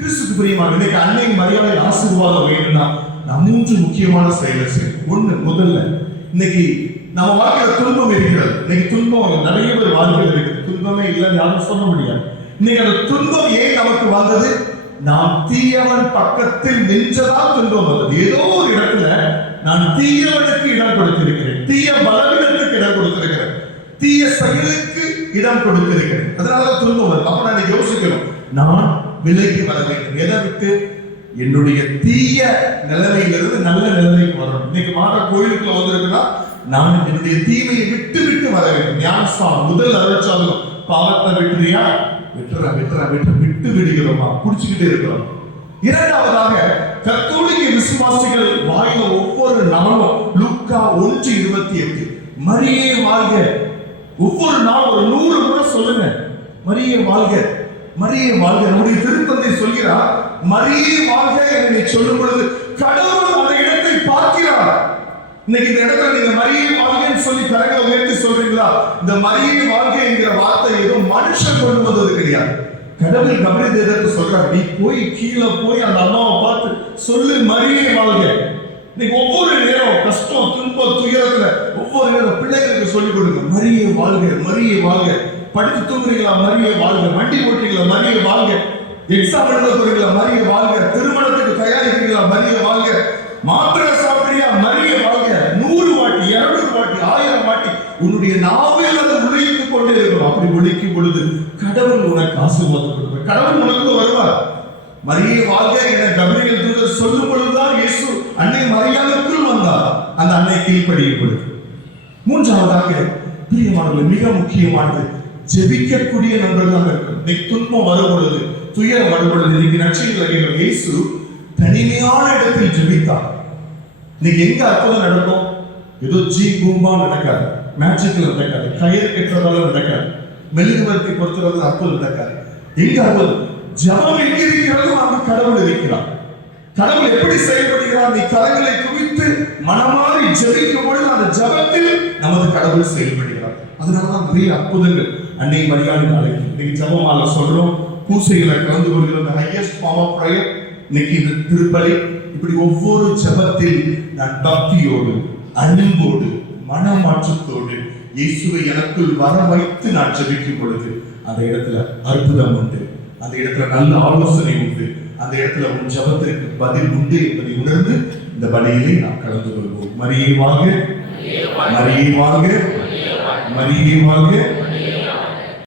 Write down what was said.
கிறிஸ்துக்கு பிரியமா இன்னைக்கு அன்னை மரியாதை ஆசீர்வாதம் வேணும்னா நான் மூன்று முக்கியமான செயலை செய்யும் ஒண்ணு முதல்ல இன்னைக்கு நம்ம வாழ்க்கையில துன்பம் இருக்கிறது. இன்னைக்கு துன்பம் நிறைய பேர் வாழ்க்கையில் இருக்கு. துன்பமே இல்லைன்னு யாரும் சொல்ல முடியாது. இன்னைக்கு அந்த துன்பம் ஏன் நமக்கு வந்தது? நாம் தீயவன் பக்கத்தில் நின்றதால் துன்பம் வந்தது. ஏதோ ஒரு இடத்துல நான் தீயவனுக்கு இடம் கொடுத்திருக்கிறேன். தீய பலவீனத்துக்கு இடம் கொடுத்திருக்கிறேன். தீய செயலுக்கு இடம் கொடுத்திருக்கிறேன். அதனால துன்பம் வருது. அப்ப நான் யோசிக்கணும். நான் விலைக்கு வர வேண்டும். எதை விட்டு? என்னுடைய தீய நிலைமையிலிருந்து நல்ல நிலைமைக்கு வரணும். இன்னைக்கு மாற கோயிலுக்குள்ள வந்திருக்குன்னா நான் என்னுடைய தீமையை விட்டு விட்டு வர வேண்டும். ஞானஸ்தானம் முதல் அரைச்சாலும் பாவத்தை விட்டுறியா? விட்டுற விட்டுற விட்டு விட்டு விடுகிறோமா? குடிச்சுக்கிட்டே இருக்கிறோம். இரண்டாவதாக கத்தோலிக்க விசுவாசிகள் வாயில ஒவ்வொரு நாளும் லுக்கா ஒன்று இருபத்தி எட்டு. மரியே வாழ்க. ஒவ்வொரு நாள் ஒரு நூறு முறை சொல்லுங்க. மரியே வாழ்க. மரியை வாழ்க நம்முடைய திருத்தந்தை சொல்கிறார் மரியை வாழ்க என்னை சொல்லும் பொழுது கடவுள் அந்த இடத்தை பார்க்கிறார். இன்னைக்கு இந்த இடத்துல நீங்க மரியை வாழ்க்கைன்னு சொல்லி கரங்களை உயர்த்தி சொல்றீங்களா? இந்த மரியை வாழ்க்கை என்கிற வார்த்தை எதுவும் மனுஷன் கொண்டு வந்தது கிடையாது. கடவுள் கபடி தேதற்கு சொல்றார் நீ போய் கீழே போய் அந்த அம்மாவை பார்த்து சொல்லு மரியை வாழ்க. இன்னைக்கு ஒவ்வொரு நேரம் கஷ்டம் துன்பம் துயரத்துல ஒவ்வொரு நேரம் பிள்ளைகளுக்கு சொல்லிக் கொடுங்க மரியை வாழ்க மரியை வாழ்க. படித்து தூங்குறீங்களா? மரியை வாழ்க. வண்டி ஓட்டுறீங்களா? வாழ்க. எக்ஸாம் எழுத போறீங்களா மரிய வாழ்க. திருமணத்துக்கு தயாரிக்கிறீங்களா? மரிய வாழ்க. மாத்திரை சாப்பிடுறியா மரிய வாழ்க. நூறு வாட்டி இருநூறு வாட்டி ஆயிரம் வாட்டி உன்னுடைய நாவில் அது உழைத்துக் கொண்டே இருக்கும். அப்படி ஒழிக்கும் பொழுது கடவுள் உனக்கு ஆசீர்வாதம் கொடுப்பார் கடவுள் உனக்கு வருவார். மரிய வாழ்க என கபிரியல் தூதர் சொல்லும் பொழுதுதான் இயேசு அன்னை மரியாதைக்குள் வந்தார். அந்த அன்னை கீழ்ப்படியும் பொழுது. மூன்றாவதாக பிரியமானவர்கள் மிக முக்கியமானது. ஜெபிக்கக்கூடிய நண்பர்களாக இருக்கும் நீ துன்பம் வரும்பொழுது துயரம் வரும் பொழுது இன்னைக்கு நட்சத்திர இயேசு தனிமையான இடத்தில் ஜெபித்தார். இன்னைக்கு எங்க அற்புதம் நடக்கும்? ஏதோ ஜி பூம்பா நடக்காது. மேஜிக்ல நடக்காது. கயிறு கட்டுறதால நடக்காது. மெழுகுவர்த்தி பொறுத்தவரை அற்புதம் நடக்காது. எங்க அற்புதம்? ஜபம் எங்க இருக்கிறதோ அங்கு கடவுள் இருக்கிறார். கடவுள் எப்படி செயல்படுகிறார்? நீ கரங்களை குவித்து மனமாறி ஜெபிக்கும் பொழுது அந்த ஜபத்தில் நமது கடவுள் செயல்படுகிறார். அதனாலதான் நிறைய அற்புதங்கள். அன்னை மரியாதை நாளைக்கு இன்னைக்கு ஜபமால சொல்றோம். பூசைகளை கலந்து கொள்கிற அந்த ஹையஸ்ட் ஃபார்ம் ஆஃப் ப்ரேயர் இன்னைக்கு இந்த திருப்பலி. இப்படி ஒவ்வொரு ஜபத்தில் நான் பக்தியோடு அன்போடு மனமாற்றத்தோடு இயேசுவை எனக்குள் வர வைத்து நான் ஜபிக்கும் பொழுது அந்த இடத்துல அற்புதம் உண்டு. அந்த இடத்துல நல்ல ஆலோசனை உண்டு. அந்த இடத்துல உன் ஜபத்திற்கு பதில் உண்டு என்பதை உணர்ந்து இந்த பலியிலே நாம் கலந்து கொள்வோம். மரியை வாங்க மரியை வாங்க மரியை வாங்க